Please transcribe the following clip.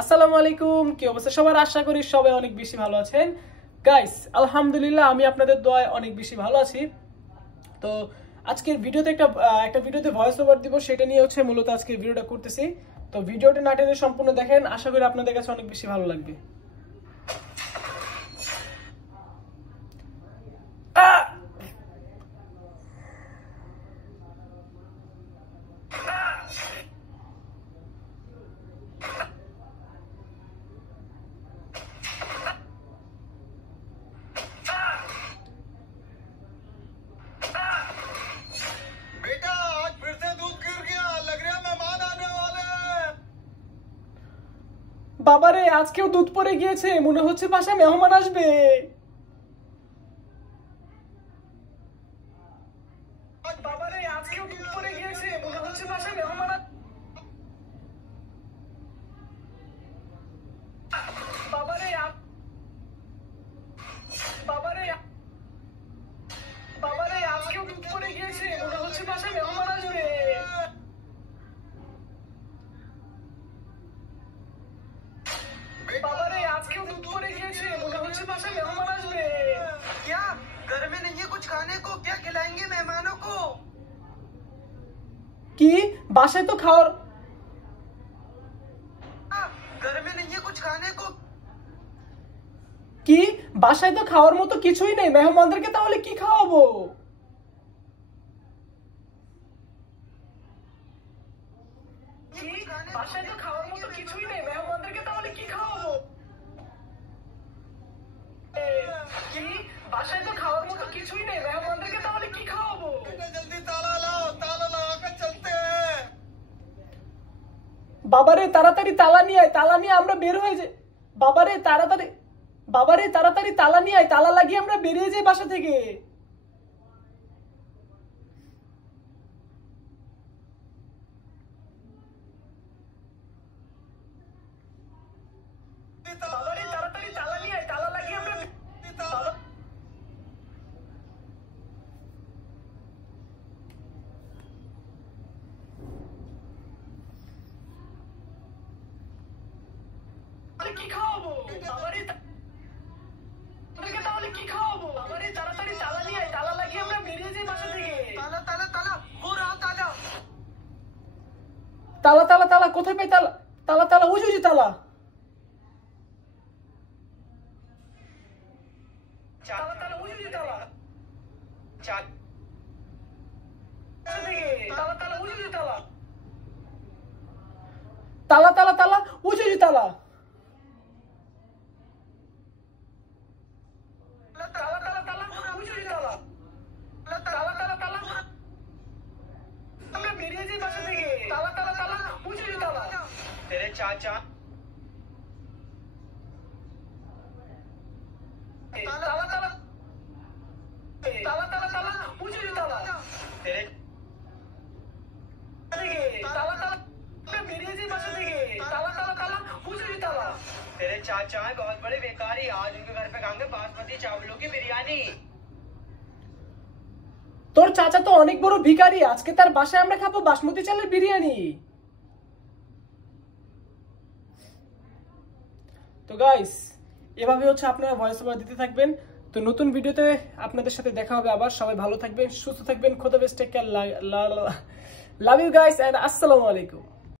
আসসালামু আলাইকুম, কি অবস্থা সবার? আশা করি সবাই অনেক বেশি ভালো আছেন। গাইস, আলহামদুলিল্লাহ আমি আপনাদের দোয়ায় অনেক বেশি ভালো আছি। তো আজকের ভিডিওতে একটা ভিডিওতে ভয়েস ওভার দিব, সেটা নিয়ে হচ্ছে মূলত আজকের ভিডিওটা করতেছি। তো ভিডিওটা না টেনে সম্পূর্ণ দেখেন, আশা করি আপনাদের কাছে অনেক বেশি ভালো লাগবে। বাবারে, আজকেও দুধ পড়ে গিয়েছে, মনে হচ্ছে বাসায় মেহমান আসবে। বাবারে, আজকেও দুধ পড়ে গিয়েছে, মনে হচ্ছে বাসায় মেহমান বাবারে বাবারে বাবারে, আজকেও দুধ পড়ে গিয়েছে, মনে হচ্ছে বাসায় মেহমান আসবে। बाबारे, आज क्यों दूध पड़े गए? मुझे कुछ भाषा मेहमान आए। क्या घर में नहीं है कुछ खाने को? क्या खिलाएंगे मेहमानों को? कि बासाय तो खाओ। घर में नहीं है कुछ खाने को? कि बासाय तो खाওয়ার মতো কিছুই নেই, মেহমানদেরকে তাহলে কি খাওয়াবো? বাসায় তো খাওয়ার মতো কিছুই নেই, মেহমানদেরকে তাহলে কি খাওয়াবো? কি বাসায় তো খাওয়ার মতো কিছুই নেই, মেহমানদেরকে তাহলে কি খাওয়াবো? जल्दी ताला लगा कर चलते हैं। বাবারে, তাড়াতাড়ি তালা নিয়ে আয়, তালা নিয়ে আমরা বের হয়ে যাই। বাবারে তাড়াতাড়ি তালা নিয়ে আয়, তালা লাগিয়ে আমরা বেরিয়ে যাই বাসা থেকে। কি খাওয়াবো? বাবারে, তাহলে কি খাওয়াবো? বাবারে, তাড়াতাড়ি তালা নিয়ে আয়, তালা লাগিয়ে আমরা বেরিয়ে যাই বাসা থেকে। ताला ताला ताला हो रहा ताला। তালা কোথায় পাই? তালা ওই যে তালা। তালা ওই যে তালা। তালা ওই যে তালা। তালা ওই যে তালা। तेरे चाचा तेरे चाचा है बहुत बड़े बेकारी। आज उनके घर पे खाएंगे बासमती चावलों की बिरयानी। তোর চাচা তো অনেক বড় ভিখারি, আজকে তার বাসায় আমরা খাবো বাসমতি চালের বিরিয়ানি। তো গাইস, এভাবে হচ্ছে আপনারা ভয়েস ওভার দিতে থাকবেন। তো নতুন ভিডিওতে আপনাদের সাথে দেখা হবে আবার। সবাই ভালো থাকবেন, সুস্থ থাকবেন, খোদা হাফেজ, take care, love you guys and আসসালামু আলাইকুম।